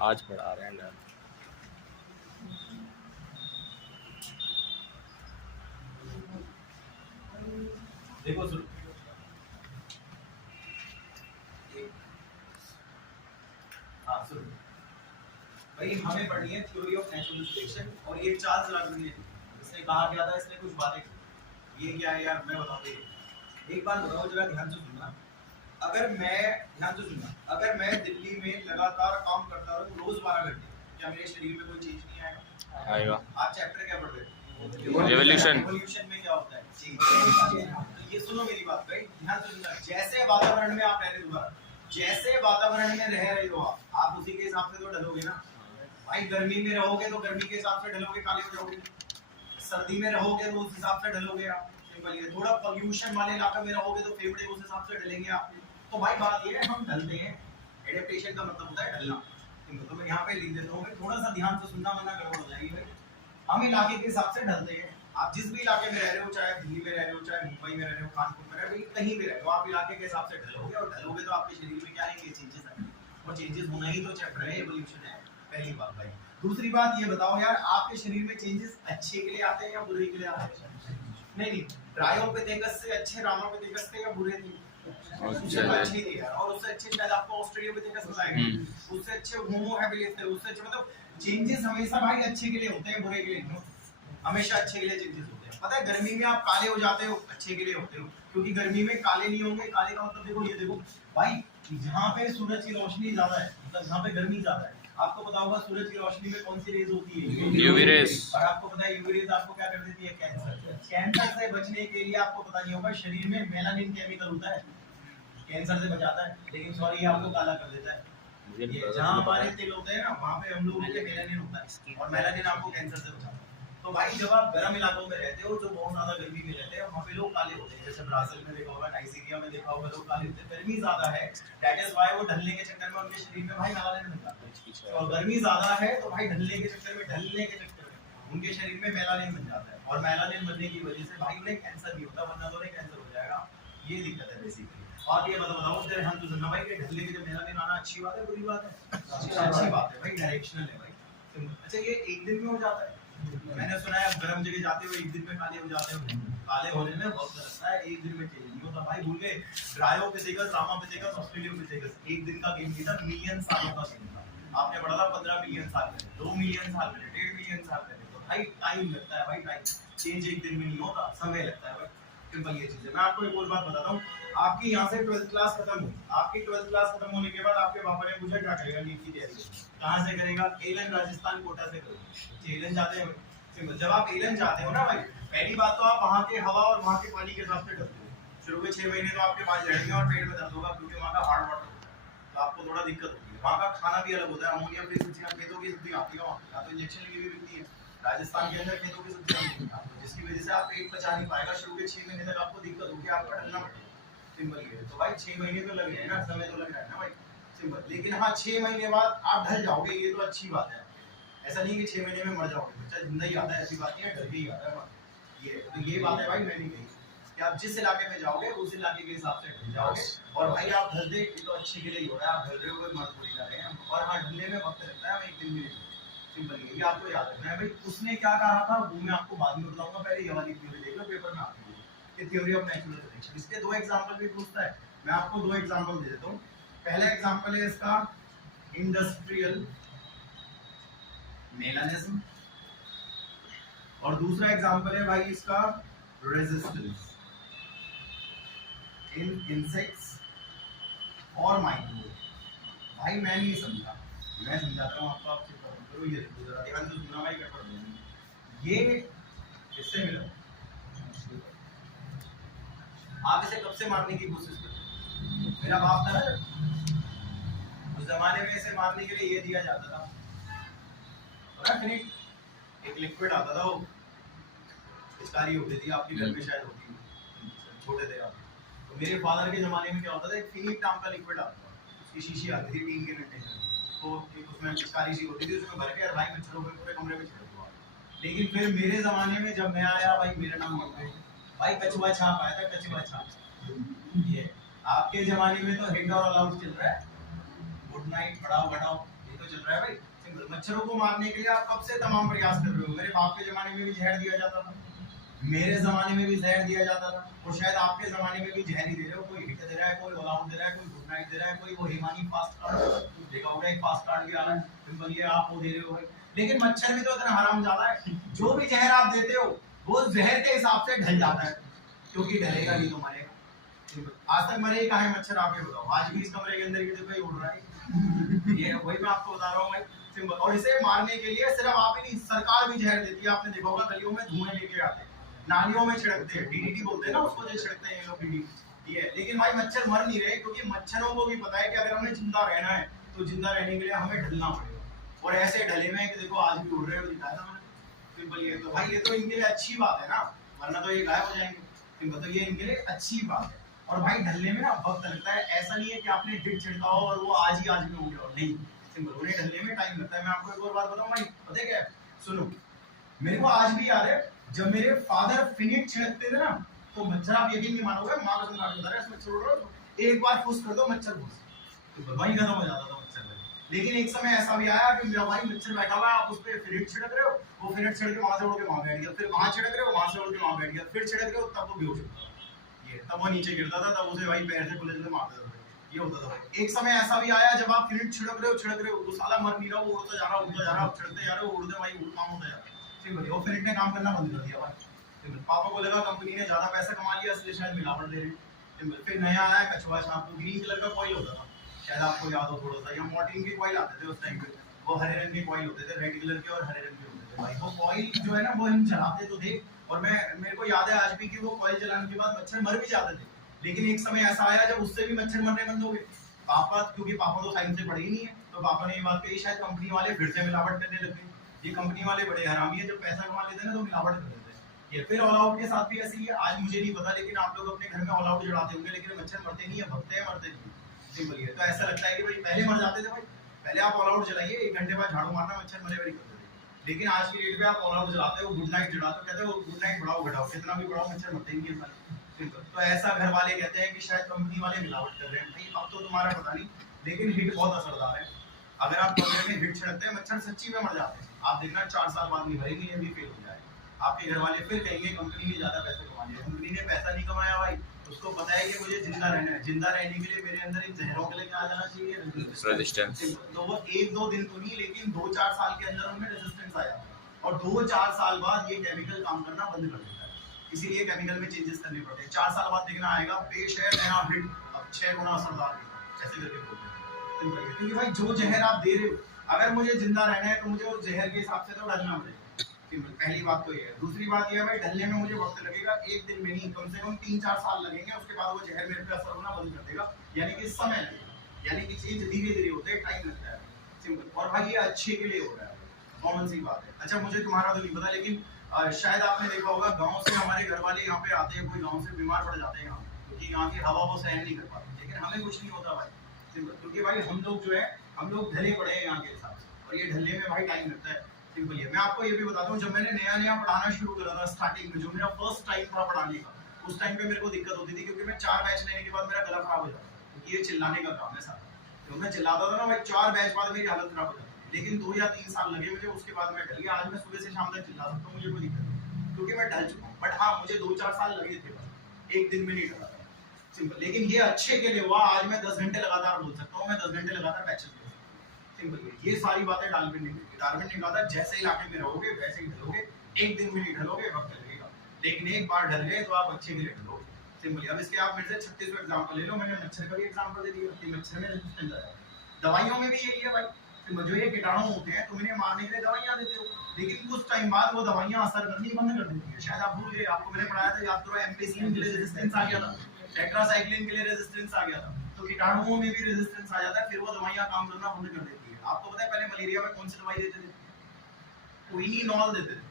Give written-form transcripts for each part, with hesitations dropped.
आज पढ़ा रहे हैं। देखो सुनो, हाँ सुनो भाई, हमें पढ़नी है थ्योरी ऑफ नेचुरल सिलेक्शन और ये चार्ल्स डार्विन ने इसने कहा क्या था, इसने कुछ बातें की। ये क्या है यार, मैं बताऊँ। एक बात बताओ जरा ध्यान से सुनना। अगर मैं दिल्ली में लगातार काम करता रहूं रोज 12 घंटे, क्या मेरे शरीर में कोई चेंज नहीं आएगा? आप चैप्टर क्या पढ़ रहे हो? रिवोल्यूशन में क्या होता है? तो ये सुनो मेरी बात भाई, ध्यान से सुनना। जैसे वातावरण में आप रह रहे हो, जैसे वातावरण में रह रहे हो आप उसी के हिसाब से तो ढलोगे ना भाई। गर्मी में रहोगे तो गर्मी के हिसाब से ढलोगे, काले हो जाओगे। सर्दी में रहोगे तो उस हिसाब से ढलोगे आप। सिंपल ये। थोड़ा पोल्यूशन वाले इलाके में रहोगे तो फेफड़े उस हिसाब से ढलेंगे आप। तो भाई बात ये है, हम ढलते हैं। एडेप्टेशन का मतलब होता है ढलना। तो मैं यहाँ पे लिख देता हूँ, थोड़ा सा ध्यान से सुनना वरना गड़बड़ हो जाएगी भाई। हम इलाके के हिसाब से ढलते हैं। आप जिस भी इलाके में रह रहे हो, चाहे दिल्ली में रह रहे हो, चाहे मुंबई में रह रहे हो, कानपुर में रह रहे हो, कहीं भी रह रहे हो, आप इलाके के हिसाब से ढलोगे। और ढलोगे तो आपके शरीर में क्या आएंगे? चेंजेस आएंगे। और चेंजेस होना ही तो चैप्टर है, एवोल्यूशन है। पहली बात भाई। दूसरी बात ये बताओ यार, आपके शरीर में चेंजेस अच्छे के लिए आते हैं या बुरे के लिए आते हैं? नहीं, ट्रायोपिथेकस से अच्छे रामापिथेकस थे या बुरे थे? अच्छे थे यार। और उससे अच्छे शायद आपको ऑस्ट्रेलियोपिथेकस मिलाएंगे। उससे अच्छे होमो हैबिलिस थे। उससे अच्छे, मतलब चेंजेस हमेशा भाई अच्छे के लिए होते हैं, बुरे के लिए नहीं। हमेशा अच्छे के लिए चेंजेस होते हैं। पता है गर्मी में आप काले हो जाते हो, अच्छे के लिए होते हो, क्योंकि गर्मी में काले नहीं होंगे। काले का मतलब देखो, ये देखो भाई, जहाँ पे सूरज की रोशनी ज्यादा है, मतलब जहाँ पे गर्मी ज्यादा है, आपको पता होगा सूरज की रोशनी में कौन सी रेज होती है? UV rays. और आपको पता है यूवी रेज आपको क्या कर देती है? कैंसर। कैंसर से बचने के लिए आपको पता नहीं होगा, शरीर में मेलानिन केमिकल होता है, कैंसर से बचाता है। लेकिन सॉरी, ये आपको काला कर देता है। ये जहाँ हमारे तिल होते हैं ना, वहाँ पे हम लोगों के मेलानिन होता है, और मेलानिन आपको कैंसर से बचाता है। तो भाई जब आप गर्म इलाकों में रहते हो, जो बहुत ज्यादा गर्मी में रहते हैं, वहाँ पे लोग काले होते हैं। जैसे ब्राजील में देखा होगा, नाइजीरिया में देखा होगा, लोग काले होते हैं। गर्मी ज्यादा है, दैट इज व्हाई वो ढलने के चक्कर में उनके शरीर में भाई मेलानिन बन जाता है। और गर्मी ज्यादा है तो भाई ढलने के चक्कर में उनके शरीर में मेलानिन बन जाता है। और मेलानिन बनने की वजह से भाई उन्हें कैंसर नहीं होता, वरना तो उन्हें कैंसर हो जाएगा। ये दिक्कत है बेसिकली। और ये बताओ तेरे हम तो सुनना भाई कि ढलने के जब मेलानिन आना अच्छी बात है बुरी बात है? अच्छी बात है भाई, डायरेक्शनल है भाई। अच्छा, ये एक दिन में हो जाता है? मैंने सुना है गर्म जगह जाते हो एक दिन में काले हो जाते हो। काले होने में वक्त लगता है, एक दिन में चेंज नहीं होता भाई। भूल गए? ट्रायोपिथेकस, रामापिथेकस, ऑस्ट्रेलियोपिथेकस एक दिन का गेम नहीं था, मिलियन सालों का गेम था। आपने पढ़ा था 15 मिलियन साल पहले, 2 मिलियन साल पहले, 1.5 मिलियन साल पहले। तो भाई टाइम लगता है भाई, टाइम चेंज एक दिन में नहीं होता, समय लगता है भाई। सिंपल ये चीज है। मैं आपको एक और बात बताता हूँ। आपकी यहाँ से 12th क्लास खत्म हुई। आपकी 12th क्लास खत्म होने के बाद आपके पापा ने पूछा क्या करेगा नीट की तैयारी? कहाँ से करेगा? एलन राजस्थान कोटा से करेगा। एलन जाते हैं। जब आप एलन जाते हो ना भाई, पहली बात तो आप वहाँ के हवा और वहाँ के पानी के हिसाब से डरते हो। शुरू के 6 महीने तो आपके पास झड़ेंगे और पेट में दर्द होगा, क्योंकि वहाँ का हार्ड वाटर होता है, तो आपको थोड़ा दिक्कत होती है। वहाँ का खाना भी अलग होता है। अमोनिया फ्री सब्जियाँ, खेतों की सब्जी आती है वहाँ, या तो इंजेक्शन लगी हुई बिकती है। राजस्थान के अंदर खेतों की सब्जियाँ मिलती हैं, जिसकी वजह से आप पेट पचा नहीं पाएगा। शुरू के 6 महीने तक आपको दिक्कत होगी, आपका ढलना पड़ेगा। सिंपल ये है। तो भाई 6 महीने तो लग रहे हैं ना, समय तो लग रहा है ना भाई, सिंपल। लेकिन हाँ, 6 महीने बाद आप ढल जाओगे, ये तो अच्छी बात है। ऐसा नहीं कि 6 महीने में मर जाओगे, बच्चा जिंदा ही आता है, ऐसी बात नहीं है, डर के ही आता है। ये तो ये बात है भाई, मैं नहीं कही कि आप जिस इलाके में जाओगे उस इलाके के हिसाब से ढल जाओगे। और भाई आप ढलते, ये तो अच्छे के लिए ही हो रहा है, आप ढल रहे हो, कोई मर थोड़ी जा रहे हैं। और हाँ, ढलने में वक्त लगता है, एक दिन में नहीं। सिंपल ये आपको याद रखना है भाई। उसने क्या कहा था वो मैं आपको बाद में बताऊंगा, पहले ये वाली थ्योरी देख लो, पेपर में आती है कि थ्योरी ऑफ नेचुरल सिलेक्शन। इसके 2 एग्जांपल भी पूछता है, मैं आपको 2 एग्जांपल दे देता हूँ। पहला एग्जांपल है इसका इंडस्ट्रियल मेलानिज्म, और दूसरा एग्जांपल है भाई इसका रेजिस्टेंस इन इंसेक्ट्स और माइक्रोब। भाई मैं नहीं समझा, मैं समझाता हूँ आपको, आपसे करो। ये देखो जरा ध्यान से सुनना भाई, क्या पढ़ रहे ये इससे मिला। आप इसे कब से मारने की कोशिश करते? मेरा बाप था ना, उस जमाने में इसे मारने के लिए ये दिया जाता था, एक लिक्विड आता था, वो पिचकारी होती थी, आपके घर में शायद होती थी, छोटे थे आप। तो मेरे फादर के जमाने में क्या होता था, एक फिनिक नाम का लिक्विड आता था, उसकी शीशी आती थी टीन के कंटेनर, तो एक उसमें पिचकारी सी होती थी, उसमें भर के यार भाई मच्छरों को पूरे कमरे में छिड़क दो। लेकिन फिर मेरे जमाने में जब मैं आया भाई, मेरा नाम भाई कछुआ छाप आया था, कछुआ छाप। ये आपके जमाने में तो हिट और अलाउड चल रहा है, गुड नाइट, बढ़ाओ घटाओ, ये तो में चल रहा है भाई। सिंपल, मच्छरों को मारने के लिए आप कब से तमाम प्रयास कर रहे हो। मेरे बाप के जमाने में भी जहर दिया जाता था, मेरे जमाने में भी जहर दिया जाता था, और शायद आपके जमाने में भी जहर ही दे रहे हो। कोई हिट दे रहा है, कोई ऑल आउट दे रहा है, कोई गुड नाइट दे रहा है, कोई वो हिमानी फास्ट कार्ड देखा होगा, एक फास्ट कार्ड भी आ रहा है, सिंपल ये आप वो दे रहे हो भाई। लेकिन मच्छर भी तो इतना हराम ज्यादा है, जो भी जहर आप देते हो वो जहर के हिसाब से ढल जाता है, क्योंकि ढलेगा नहीं तो मरेगा। आज तक मरे कहाँ है मच्छर, आप ही बताओ। आज भी इस कमरे के अंदर देखो ये उड़ रहा है, ये वही मैं आपको बता रहा हूँ भाई। सिंपल, और इसे मारने के लिए सिर्फ आप ही नहीं, सरकार भी जहर देती है। आपने देखा होगा गलियों में धुएं लेके आते हैं, नालियों में छिड़कते हैं, डीडीटी बोलते हैं ना उसको, जो छिड़कते हैं लोग डीडीटी, ये। लेकिन भाई मच्छर मर नहीं रहे, क्योंकि मच्छरों को भी पता है कि अगर हमें जिंदा रहना है तो जिंदा रहने के लिए हमें ढलना पड़ेगा, और ऐसे ढले में कि देखो आज भी उड़ रहे हो, दिखाया था मैंने। सिंपल ये तो भाई, ये तो इनके लिए अच्छी बात है ना, वरना तो ये गायब हो जाएंगे। सिंपल, तो ये इनके लिए अच्छी बात है। और भाई ढलने में ना वक्त लगता है, ऐसा नहीं है कि आपने हिट छिड़का हो और वो आज ही आज में हो गया, नहीं। सिंपल, उन्हें ढलने में टाइम लगता है। मैं आपको एक और बात बताऊं भाई, पता है क्या, सुनो, मेरे को आज भी याद है जब मेरे फादर फिनिट छिड़कते थे ना, तो मच्छर, आप यकीन नहीं मानोगे, माँ कसम खा के बता रहा है, मच्छर उड़ रहा है, एक बार फुस कर दो मच्छर घुस, तो वही खत्म हो जाता था मच्छर। लेकिन एक समय ऐसा भी आया कि मेरा भाई मच्छर बैठा हुआ है, आप उस पर फिनिट छिड़क रहे हो, वो फिनिट छिड़क के वहां से उड़ के वहां बैठ गया, फिर वहां छिड़क रहे हो, वहां से उड़ के वहां बैठ गया, फिर छिड़क रहे हो, तब वो बेहोश होता था, ये तब वो नीचे गिरता था, तब उसे भाई पैर से पुलिस में मारते थे, ये होता था भाई। एक समय ऐसा भी आया जब आप फिनिट छिड़क रहे हो, वो साला मर नहीं रहा, वो उड़ता जा रहा, आप छिड़कते जा रहे हो, उड़ते भाई काम होता जा रहा है। वो फिनिट ने काम करना बंद कर दिया भाई। पापा को लगा कंपनी ने ज्यादा पैसा कमा लिया, इसलिए शायद मिलावट दे रहे। फिर नया आया कछुआ छाप, ग्रीन कलर का कॉइल होता था, शायद आपको याद हो थोड़ा सा, या मॉर्टिन के कॉइल आते थे उस टाइम पे, वो हरे रंग के कॉइल होते थे, रेड कलर के और हरे रंग के होते थे भाई। वो कॉइल जो है ना, वो हम चलाते तो थे, और मेरे को याद है आज भी कि वो कॉइल चलाने के बाद मच्छर मर भी जाते थे। लेकिन एक समय ऐसा आया जब उससे भी मच्छर मरने बंद हो गए। पापा, क्योंकि पापा तो साइंस से पढ़े ही नहीं है, तो पापा ने ये बात कही, शायद कंपनी वाले फिर से मिलावट करने लगे। ये कंपनी वाले बड़े हरामी है, जब पैसा कमा लेते हैं ना तो मिलावट कर देते हैं। ये फिर ऑल आउट के साथ भी ऐसी है, आज मुझे नहीं पता, लेकिन आप लोग अपने घर में ऑल आउट जड़ाते होंगे, लेकिन मच्छर मरते नहीं है, भगते हैं, मरते नहीं। सिंपल है, तो ऐसा लगता है कि भाई पहले मर जाते थे भाई, पहले आप ऑल आउट जलाइए, 1 घंटे बाद झाड़ू मारना, मच्छर मरे वाली करते थे। लेकिन आज की डेट में आप ऑल आउट जलाते हो, गुड नाइट जलाते हो, कहते हो गुड नाइट बढ़ाओ घटाओ, कितना भी बढ़ाओ मच्छर मरते ही नहीं है। तो ऐसा घर वाले कहते हैं कि शायद कंपनी वाले मिलावट कर रहे हैं। भाई अब तो तुम्हारा पता नहीं, लेकिन हिट बहुत असरदार है। अगर आप कमरे में हिट छिड़कते हैं, मच्छर सच्ची में मर जाते हैं। आप देखना 4 साल बाद नहीं भरेंगे, ये भी फेल हो जाए। आपके घर वाले फिर कहेंगे कंपनी ने ज्यादा पैसे कमा लिए। कंपनी ने पैसा नहीं कमाया भाई, उसको पता है कि मुझे जिंदा रहना है, जिंदा रहने के लिए मेरे अंदर इन जहरों के लिए क्या आ जाना चाहिए, रेजिस्टेंस। तो वो 1-2 दिन तो नहीं, लेकिन 2-4 साल के अंदर उनमें रेजिस्टेंस आया, और 2-4 साल बाद ये केमिकल काम करना बंद कर देता है। इसीलिए केमिकल में चेंजेस करने पड़ते हैं। 4 साल बाद देखना आएगा, पेश है नया हिट, अब 6 गुना असरदार, ऐसे करके बोलते हैं। क्योंकि भाई जो जहर आप दे रहे हो, अगर मुझे जिंदा रहना है तो मुझे उस जहर के हिसाब से तो ढलना पड़ेगा। पहली बात तो ये है। दूसरी बात ये है भाई, ढलने में मुझे वक्त लगेगा, 1 दिन में नहीं, कम से कम 3-4 साल लगेंगे, उसके बाद वो जहर मेरे पे असर होना बंद कर देगा, यानी कि समय लगेगा, यानी कि चीज धीरे धीरे होते है, टाइम लगता है। सिंपल, और भाई ये अच्छे के लिए हो रहा है, कॉमन सी बात है। अच्छा, मुझे तुम्हारा तो नहीं पता, लेकिन शायद आपने देखा होगा, गाँव से हमारे घर वाले यहाँ पे आते हैं, कोई गाँव से बीमार पड़ जाते हैं यहाँ, क्योंकि यहाँ की हवा वो सहन नहीं कर पाते, लेकिन हमें कुछ नहीं होता भाई। सिंपल, क्योंकि भाई हम लोग जो है, हम लोग ढले पड़े हैं यहाँ के हिसाब से, और ये ढलने में भाई टाइम लगता है। सिंपल है। मैं आपको ये भी बताता हूँ, जब मैंने नया पढ़ाना शुरू करा था स्टार्टिंग में, जो मेरा फर्स्ट टाइम था पढ़ाने का, उस टाइम पे मेरे को दिक्कत होती थी, क्योंकि मैं 4 बैच लेने के बाद मेरा गला खराब हो जाता था, क्योंकि ये चिल्लाने का काम है सारा। तो मैं चिल्लाता था ना भाई, 4 बैच बाद मेरी हालत खराब हो जाती थी, लेकिन 2 या 3 साल लगे मुझे, उसके बाद मैं ढल गया। आज मैं सुबह से शाम तक चिल्ला सकता हूँ, मुझे कोई दिक्कत नहीं, क्योंकि मैं ढल चुका हूँ। बट हाँ, मुझे 2-4 साल लगे थे, 1 दिन में नहीं ढला था। सिंपल, लेकिन ये अच्छे के लिए हुआ। आज मैं 10 घंटे लगातार बोल सकता हूँ, मैं 10 घंटे लगातार बैचेस। सिंपल, ये सारी बातें डार्विन ने की। डार्विन ने कहा था जैसे इलाके में रहोगे वैसे ही ढलोगे, 1 दिन में नहीं ढलोगे, वक्त लगेगा, लेकिन एक बार ढल गए तो आप अच्छे के लिए ढलोगे। सिंपल, अब इसके आप मेरे से 36 एग्जांपल ले लो। मैंने मच्छर का भी एग्जांपल दे दिया कि मच्छर में रेजिस्टेंस आया। दवाइयों में भी यही है भाई, जो ये कीटाणु होते हैं, तुम इन्हें मारने के लिए दवाइयां देते हो, लेकिन कुछ टाइम बाद वो दवाइयां असर करनी बंद कर देती है। शायद आप भूल गए, आपको मैंने पढ़ाया था, याद करो, एम्पिसिलिन के लिए रेजिस्टेंस आ गया था, टेट्रासाइक्लिन के लिए रेजिस्टेंस आ गया था, तो कीटाणुओं में भी रेजिस्टेंस आ जाता है, फिर वो दवाइयां काम करना बंद कर देती है। आपको पता है पहले मलेरिया में कौन सी दवाई देते थे? क्विनिनॉल देते थे,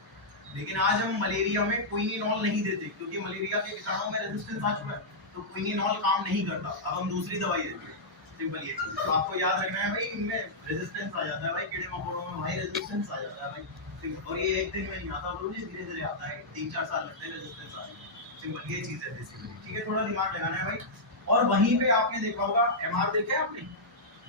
लेकिन आज हम मलेरिया में क्विनिनॉल नहीं देते, क्योंकि मलेरिया के कीटाणुओं में रेजिस्टेंस आ चुका है, तो क्विनिनॉल काम नहीं करता, अब हम दूसरी दवाई देते हैं। सिंपल ये चीज, तो आपको याद रखना है भाई, इनमें रेजिस्टेंस आ जाता है भाई, कीड़े मकोड़ों में भाई रेजिस्टेंस आ जाता है भाई। और ये 1 दिन में नहीं आता, वो धीरे धीरे आता है, 3-4 साल लगते हैं रेजिस्टेंस आने में। सिंपल, ये चीज है बेसिकली, ठीक है, थोड़ा दिमाग लगाना है भाई। और वहीं पे आपने देखा होगा, एमआर देखा है आपने?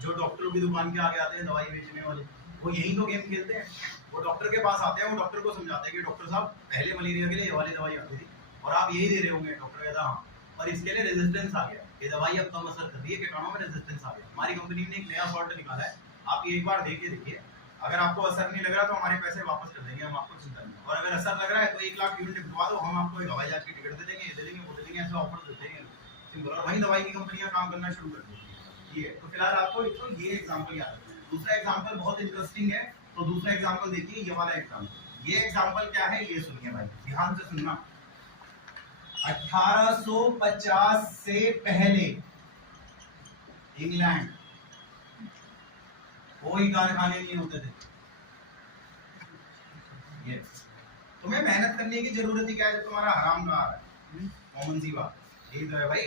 जो डॉक्टरों की दुकान के आगे आते हैं दवाई बेचने वाले, वो यही तो गेम खेलते हैं। वो डॉक्टर के पास आते हैं, वो डॉक्टर को समझाते हैं कि डॉक्टर साहब पहले मलेरिया के लिए ये वाली दवाई आती थी और आप यही दे रहे होंगे। डॉक्टर कहता हाँ, और इसके लिए रेजिस्टेंस आ गया, ये दवाई अब कम असर कर रही है, कीटाणुओं में रेजिस्टेंस आ गया। हमारी कंपनी ने एक नया सॉल्ट निकाला है, आप ये एक बार देख के देखिए, अगर आपको असर नहीं लग रहा तो हमारे पैसे वापस कर देंगे हम, आपको चिंता नहीं। और अगर असर लग रहा है तो 1 लाख यूनिट बिकवा दो, हम आपको एक हवाई जहाज की टिकट दे देंगे, ये दे देंगे, वो दे देंगे, ऐसे ऑफर देते हैं सिंपल। और वहीं दवाई की कंपनियां काम करना शुरू कर देती है। ये तो फिलहाल आपको तो ये एग्जांपल याद रखना। दूसरा एग्जांपल बहुत इंटरेस्टिंग है, तो दूसरा एग्जांपल देखिए, ये वाला एग्जांपल। ये एग्जांपल क्या है ये सुनिए भाई, ध्यान से सुनना। 1850 से पहले इंग्लैंड कोई कारखाने नहीं होते थे। ये तुम्हें मेहनत करने की जरूरत ही क्या है जब तुम्हारा हराम कहा है? कॉमन सी बात यही तो है भाई,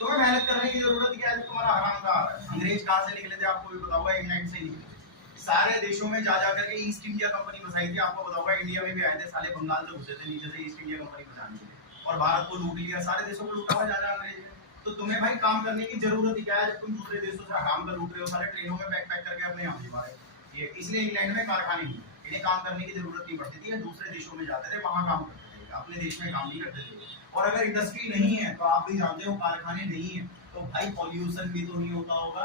तुम्हें मेहनत करने की जरूरत क्या है जब तुम्हारा हराम कहा है? अंग्रेज कहाँ से निकले थे आपको भी पता होगा, इंग्लैंड से ही निकले थे। सारे देशों में जा करके ईस्ट इंडिया कंपनी बसाई थी, आपको पता होगा। इंडिया में भी आए थे, साले बंगाल से घुसे थे नीचे से ईस्ट इंडिया कंपनी बसाने के लिए, और भारत को लूट लिया, सारे देशों को लूटा हुआ जा रहा अंग्रेज। तो तुम्हें भाई काम करने की जरूरत ही क्या है जब तुम दूसरे देशों से हराम कर लूट रहे हो, सारे ट्रेनों में पैक पैक करके अपने यहाँ भिजवा रहे हो। ये इसलिए इंग्लैंड में कारखाने नहीं, इन्हें काम करने की जरूरत नहीं पड़ती थी, दूसरे देशों में जाते थे, वहां काम करते थे, अपने देश में काम नहीं करते थे। और अगर इंडस्ट्री नहीं है तो आप भी जानते हो, कारखाने नहीं है तो भाई पॉल्यूशन भी तो नहीं होता होगा,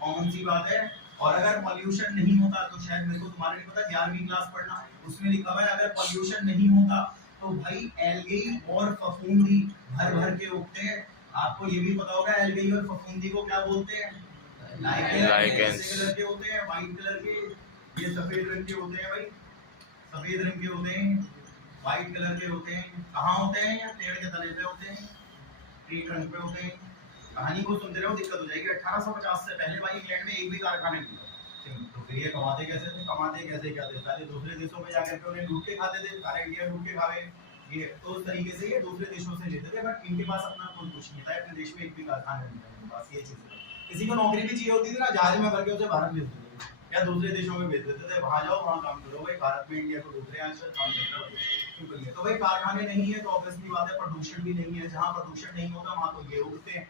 कॉमन सी बात है। और अगर पॉल्यूशन नहीं होता तो शायद मेरे को तुम्हारे नहीं पता, 11वीं क्लास पढ़ना, उसमें लिखा हुआ है अगर पॉल्यूशन नहीं होता तो भाई एल्गी और फफूंदी भर भर के उगते हैं। आपको ये भी पता होगा एल्गी और फफूंदी को क्या बोलते हैं? लाइकेंस। कलर के होते हैं, व्हाइट कलर के, ये सफेद रंग के होते हैं भाई, सफेद रंग के होते हैं, व्हाइट कलर के होते हैं। कहाँ होते हैं? या पेड़ के तने पे होते हैं, ट्री ट्रंक पे होते हैं। कहानी को सुनते रहो, दिक्कत हो जाएगी। 1850 से पहले भाई इंग्लैंड में एक भी कारखाने नहीं था। तो फिर ये कमाते कैसे थे? कमाते कैसे क्या थे? पहले दूसरे देशों में जाकर के उन्हें लूट के खाते थे, सारे इंडिया लूट के खावे। ये तो उस तरीके से ये दूसरे देशों से लेते थे, बट इनके पास अपना कोई कुछ नहीं था, अपने देश में एक भी कारखाना नहीं था इनके पास। ये चीज किसी को नौकरी भी चाहिए होती थी ना, जहाज में भर के उसे भारत भेज देते थे या दूसरे देशों में भेज देते थे, वहां जाओ वहां काम करो। भाई भारत में इंडिया को दूसरे आंसर काम करना है। तो भाई कारखाने नहीं है तो ऑब्वियसली बात है प्रदूषण भी नहीं है, जहां प्रदूषण नहीं होता वहां तो ये उगते हैं।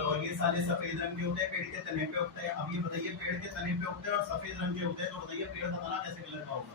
और ये साले सफेद रंग के होते हैं, पेड़ के तने पे उगते हैं। अब ये बताइए, पेड़ के तने पे उगते हैं और सफेद रंग के होते हैं, तो बताइए पेड़ का तना कैसे कलर का होगा?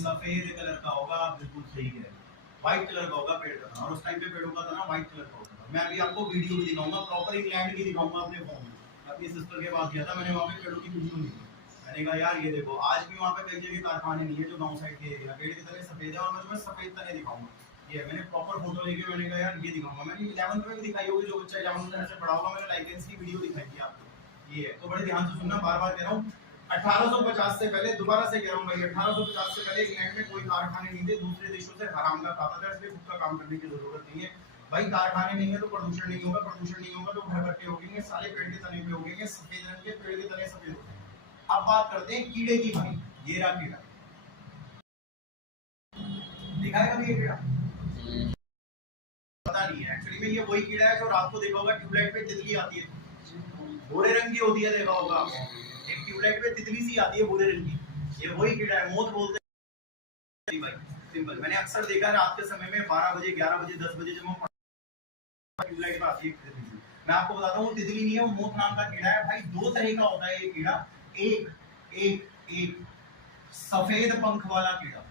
सफेद कलर का होगा। आप बिल्कुल सही कह रहे हैं, व्हाइट कलर का होगा पेड़ का तना, और उस टाइम पे पेड़ों का तना व्हाइट कलर का होगा। मैं अभी आपको वीडियो भी दिखाऊंगा, प्रॉपर इंग्लैंड की दिखाऊंगा अपने फोन में। अपनी सिस्टर के पास गया था, मैंने वहां पे पेड़ों की वीडियो देखी। मैंने कहा यार ये देखो, आज भी वहां पे कई जगह कारखाने नहीं है जो गांव साइड के एरिया, पेड़ के तने सफेद है और मैं तुम्हें सफेद तने दिखाऊंगा। ये मैंने प्रॉपर फोटो लेके मैंने कहा यार ये दिखाऊंगा। मैंने 11th में भी दिखाई होगी, जो बच्चा 11th में ऐसे पढ़ा होगा, मैंने लाइकेंस की वीडियो दिखाई थी आपको। ये तो बड़े ध्यान से सुनना, बार-बार कह रहा हूं। 1850 से पहले, दोबारा से कह रहा हूं भाई, 1850 से पहले इंग्लैंड में कोई कारखाने नहीं थे, दूसरे देशों से हराम का खाता था, इसलिए खुद का काम करने की जरूरत नहीं है। भाई कारखाने नहीं है तो प्रदूषण नहीं होगा, प्रदूषण नहीं होगा तो भर भर के उगेंगे, सारे पेड़ के तने पे उगेंगे, सफेद रंग के पेड़ के तने सफेद होते हैं। अब बात करते हैं कीड़े की भाई। ये रहा कीड़ा, देखा है कभी ये कीड़ा? पता नहीं है एक्चुअली में, ये वही कीड़ा है जो रात को देखा होगा ट्यूबलाइट पे तितली आती है, भूरे रंग की होती है, देखा होगा आपने। एक ट्यूबलाइट पे तितली सी आती है भूरे रंग की, ये वही कीड़ा है, मोथ बोलते हैं भाई, सिंपल। मैंने अक्सर देखा रात के समय में 12 बजे 11 बजे 10 बजे जब हम ट्यूबलाइट पे आती है तितली। मैं आपको बताता हूँ, तितली नहीं है, वो मोथ नाम का कीड़ा है भाई। दो तरह का होता है ये कीड़ा, एक सफेद पंख वाला कीड़ा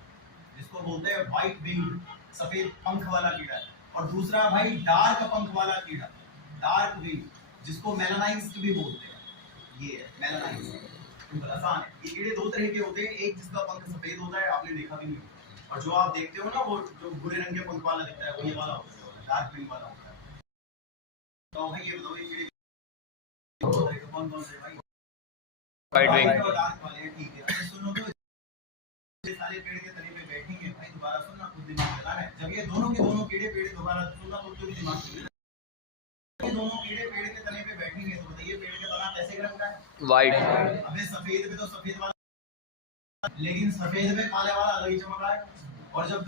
जिसको बोलते हैं व्हाइट विंग, सफेद पंख वाला कीड़ा है, और दूसरा भाई डार्क पंख वाला कीड़ा, डार्क विंग, जिसको मेलानाइज्ड भी बोलते हैं। ये है मेलानाइज्ड, आसान है। ये कीड़े दो तरह के होते हैं, एक जिसका पंख सफेद होता है, आपने देखा भी नहीं, और जो आप देखते हो ना वो जो भूरे रंग के पंख वाला दिखता है, वो ये वाला होता है, डार्क विंग वाला होता है। तो भाई ये बताओ, ये कीड़े कौन कौन से भाई? व्हाइट विंग और डार्क वाले हैं, ठीक है। अच्छा सुनो, तो ये सारे पेड़ के तने पे बैठेंगे भाई, दोबारा सुनना, खुद दिमाग चलाना है। जब ये दोनों के दोनों कीड़े पेड़, दोबारा सुनना, खुद भी दिमाग चलाना है। ये दोनों कीड़े पेड़ के तने पे बैठेंगे तो बताइए पेड़ का तना कैसे रंग का है? व्हाइट। अबे सफेद पे तो सफेद वाला, लेकिन सफेद पे काले वाला अलग ही चमक रहा है। और जब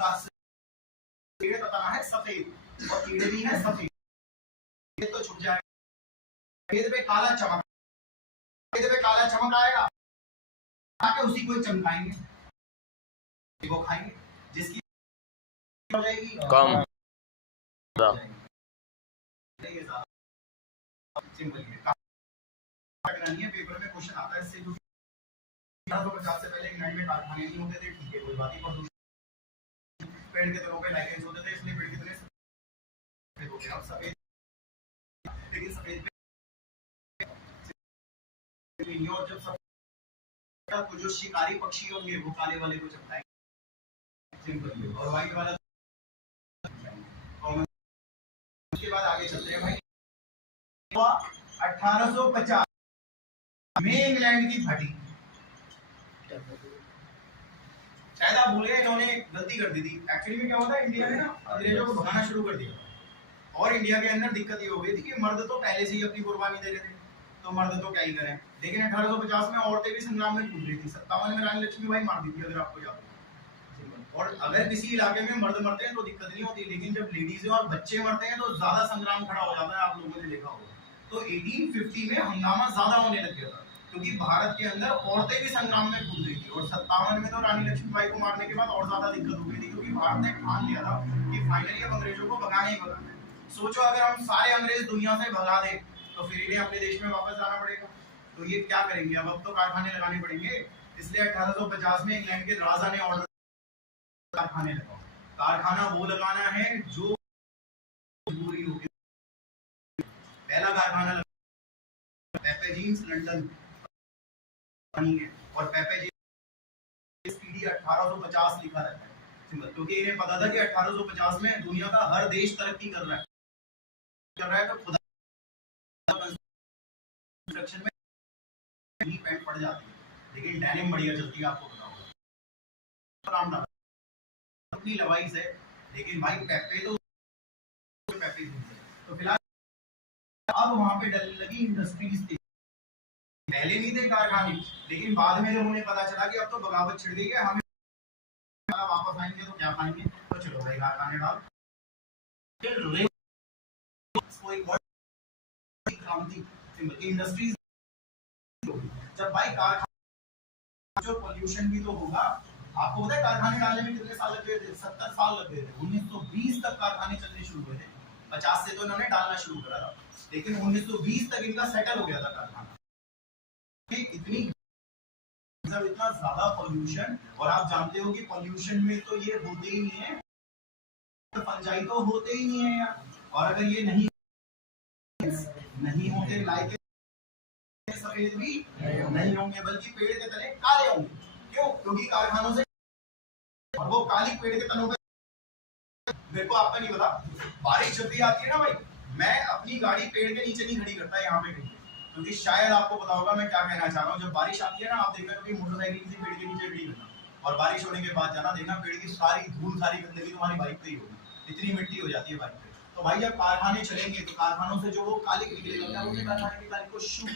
पेड़ का तना है सफेद और कीड़े भी है सफेद, तो छुप जाएगा। सफेद पे काला चमक, सफेद पे काला चमक आएगा, आके उसी को चमकाएंगे, वो खाएंगे, जिसकी हो जाएगी कम। सिंपल है। करानी है, पेपर में क्वेश्चन आता है इससे। जो 1850 से पहले इंग्लैंड में कारखाने नहीं होते थे, ठीक है, कोई बात नहीं। प्रदूषण पेड़ के तनों पे लाइकेंस होते थे, इसलिए पेड़ कितने सफेद हो गए। अब सफेद, लेकिन सफेद पे और जब सफेद तो जो शिकारी पक्षी होंगे वो काले वाले को चमकाएंगे, सिंपल। और व्हाइट वाला कॉमन। उसके बाद आगे चलते हैं भाई। 1850 में इंग्लैंड की फटी, शायद आप भूल गए, इन्होंने गलती कर दी थी। एक्चुअली में क्या होता है, इंडिया में ना अंग्रेजों को भगाना शुरू कर दिया, और इंडिया के अंदर दिक्कत ये हो गई थी कि मर्द तो पहले से ही अपनी कुर्बानी दे रहे थे, तो मर्द तो क्या ही करें। लेकिन 1850 में औरतें भी संग्राम में कूद रही थी। 57 में रानी लक्ष्मीबाई मार दी थी, अगर आपको याद हो। और अगर किसी इलाके में मर्द मरते हैं तो दिक्कत नहीं होती, लेकिन जब लेडीज और बच्चे मरते हैं तो ज्यादा संग्राम खड़ा हो जाता है, आप लोगों ने देखा होगा। तो 1850 में हंगामा ज्यादा होने लग गया था, क्योंकि भारत के अंदर औरतें भी संग्राम में कूद रही थी। और 57 में तो रानी लक्ष्मीबाई को मारने के बाद और ज्यादा दिक्कत हो गई थी, क्योंकि भारत ने ठान लिया था कि फाइनली अब अंग्रेजों को भगाना ही भगाना है। सोचो अगर हम सारे अंग्रेज दुनिया से भगा दें तो फिर इन्हें अपने देश में वापस जाना पड़ेगा, तो ये क्या करेंगे। अब तो कारखाने लगाने पड़ेंगे। इसलिए 1850 में इंग्लैंड के राजा ने ऑर्डर कारखाने लगाओ। कारखाना वो लगाना है जो मजबूरी होगी। पहला कारखाना पेपे जीन्स लंदन है, और पेपे जीन्स पीडी 1850 लिखा रहता है, सिंपल। क्योंकि इन्हें पता था कि 1850 में दुनिया का हर देश तरक्की कर रहा है तो खुदा कंस्ट्रक्शन में ही पैंट पड़ जाती है, लेकिन डेनिम बढ़िया चलती है, आपको पता होगा। अपनी लवाई से, लेकिन भाई पेपे तो पेपे जीन्स है। तो फिलहाल अब वहां पे डलने लगी इंडस्ट्रीज थी। पहले नहीं थे कारखाने, लेकिन बाद में जब उन्हें पता चला कि अब तो बगावत छिड़ गई है, हमें वापस आएंगे तो क्या खाएंगे, तो चलो भाई कारखाने डाल। क्रांति, इंडस्ट्रीज। जब भाई कारखाना, जो पोल्यूशन भी तो होगा। आपको पता है कारखाने डालने में कितने साल लग गए थे? 70 साल लग गए थे। 1920 तक कारखाने चलने शुरू हुए थे। 50 से तो इन्होंने डालना शुरू करा था, लेकिन 1920 तक इनका सेटल हो गया था कारखाना। इतनी इतना ज्यादा पोल्यूशन, और आप जानते हो कि पोल्यूशन में तो ये होते ही नहीं है, फंजाई तो होते ही नहीं है यार। और अगर ये नहीं होंगे, लाइक सफेद भी नहीं होंगे, बल्कि पेड़ के तने काले होंगे। क्यों? क्योंकि कारखानों से, और वो काली पेड़ के तनों पे। मेरे को आपका नहीं पता, बारिश जब भी आती है ना भाई, मैं अपनी गाड़ी पेड़ के नीचे नहीं खड़ी करता यहाँ पे कहीं, क्योंकि शायद आपको पता होगा मैं क्या कहना चाह रहा हूँ। जब बारिश आती है ना, आप देखना कभी मोटरसाइकिल किसी पेड़ के नीचे खड़ी करना, और बारिश होने के बाद जाना, देखना पेड़ की सारी धूल, सारी गंदगी तुम्हारी बाइक पे ही होगी, इतनी मिट्टी हो जाती है बाइक पे। तो भाई जब कारखाने चलेंगे तो कारखानों से जो वो कालिक निकलेगा, क्या बोलते हैं कारखाने की कालिक को? Shoot,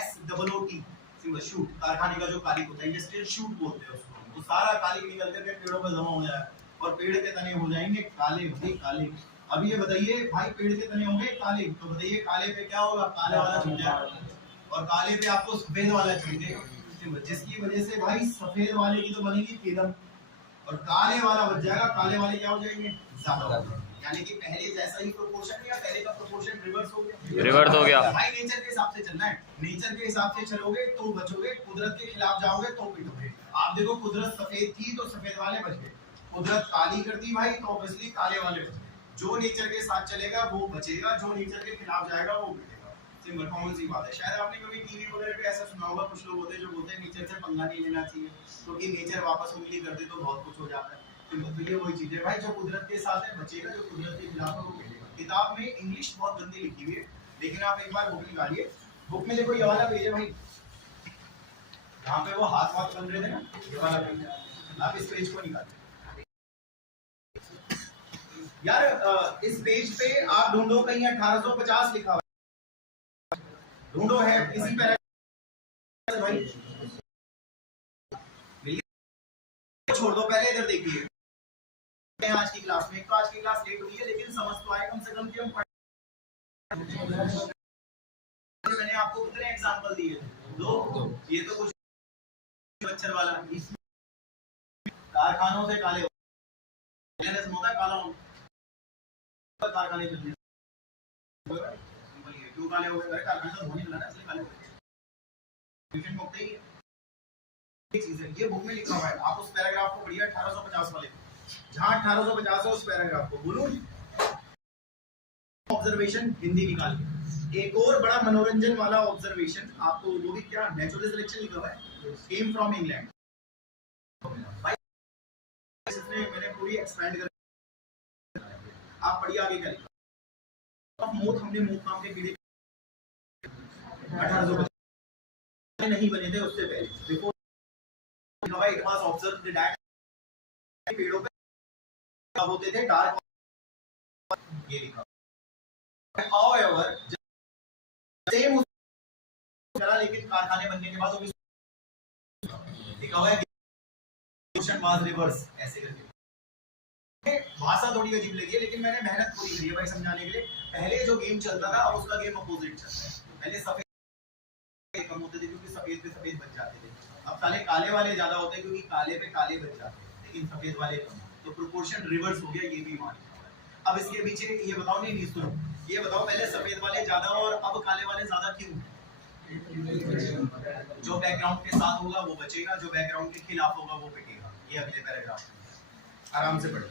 SOOT, simple shoot. कारखाने का जो कालिक होता है, इंडस्ट्रियल शूट बोलते हैं उसको। तो सारा कालिक निकल करके पेड़ों पर जमा हो जाएगा, और पेड़ के तने हो जाएंगे काले, भाई काले। अब ये बताइए भाई, पेड़ के तने होंगे काले, तो बताइए काले पे क्या होगा? काले वाला छूट जाएगा, और काले पे आपको सफेद वाला छूटेगा, जिसकी वजह से भाई सफेद वाले की तो बनेगी फिल्म, और काले वाला बच जाएगा। काले वाले क्या हो जाएंगे? ज्यादा। यानी कि पहले जैसा ही प्रोपोर्शन, या पहले का प्रोपोर्शन रिवर्स हो गया। रिवर्स हो गया भाई नेचर के हिसाब से चलना है, नेचर के हिसाब से चलोगे तो बचोगे, कुदरत के खिलाफ जाओगे तो पिटोगे। आप देखो, कुदरत सफेद थी तो सफेद वाले बच गए, कुदरत काली कर दी भाई तो ऑब्वियसली काले वाले बच गए। जो नेचर के साथ चलेगा वो बचेगा, जो नेचर के खिलाफ जाएगा वो पिटेगा। सिंपल कॉमन सी बात है। शायद आपने कभी टीवी वगैरह पे ऐसा सुना होगा, कुछ लोग होते हैं जो बोलते हैं नेचर से पंगा नहीं लेना चाहिए, क्योंकि नेचर वापस उंगली कर दे तो बहुत कुछ हो जाता है। तो ये वही चीज है भाई, जो कुदरत के साथ है बचेगा, जो कुदरत के खिलाफ है वो पिटेगा। किताब में इंग्लिश बहुत गंदी लिखी हुई है, लेकिन आप एक बार बुक निकालिए, बुक में देखो ये वाला पेज है भाई, यहाँ पे वो हाथ बन रहे थे ना, ये वाला पेज, आप इस पेज को निकालिए यार। इस पेज पे आप ढूंढो कहीं 1850 लिखा हुआ, ढूंढो है किसी पैराग्राफ भाई, छोड़ दो, पहले इधर देखिए। आज की क्लास में, तो आज की क्लास लेट हुई है, लेकिन समझ तो आए कम से कम कि हम मैंने आपको कितने एग्जांपल दिए? 2। ये तो कुछ बच्चर वाला, कारखानों से काले होता है, काला कारखाने चलते हैं, क्यों काले हो गए? कारखाने तो धोनी चला ना, इसलिए काले हो गए। डिफिनेशन मुक्त ही है। एक चीज है, ये बुक में लिखा हुआ है, आप उस पैराग्राफ को पढ़िए 1850 वाले, जहां 1850 है उस पैराग्राफ को बोलूं ऑब्जर्वेशन हिंदी निकाल के। एक और बड़ा मनोरंजन वाला ऑब्जर्वेशन आपको, वो भी क्या, नेचुरल सिलेक्शन लिखा हुआ है, केम फ्रॉम इंग्लैंड। भाई इसने मैंने पूरी एक्सपेंड कर, आप पढ़िए आगे क्या लिखा। अब मोथ, हमने मोथ नाम के कीड़े 1850 नहीं बने थे, उससे पहले before it was observed that पेड़ों पे कब होते थे डार्क, ये लिखा। However, सेम चला, लेकिन कारखाने बनने के बाद वो भी लिखा हुआ है ओशन वाज रिवर्स, ऐसे करके। भाषा थोड़ी अजीब लगी है, लेकिन मैंने मेहनत पूरी करी है भाई समझाने के लिए। पहले जो गेम चलता था, अब उसका गेम अपोजिट चलता है। पहले सफेद कम होते थे क्योंकि सफेद पे सफेद बच जाते थे, अब साले काले वाले ज्यादा होते हैं क्योंकि काले पे काले बच जाते हैं, लेकिन सफेद वाले कम। तो प्रोपोर्शन रिवर्स हो गया, ये भी मान। अब इसके पीछे ये बताओ, नहीं सुनो, ये बताओ पहले सफेद वाले ज्यादा और अब काले वाले ज्यादा क्यों? जो बैकग्राउंड के साथ होगा वो बचेगा, जो बैकग्राउंड के खिलाफ होगा वो पिटेगा। ये अगले पैराग्राफ में आराम से पढ़ो।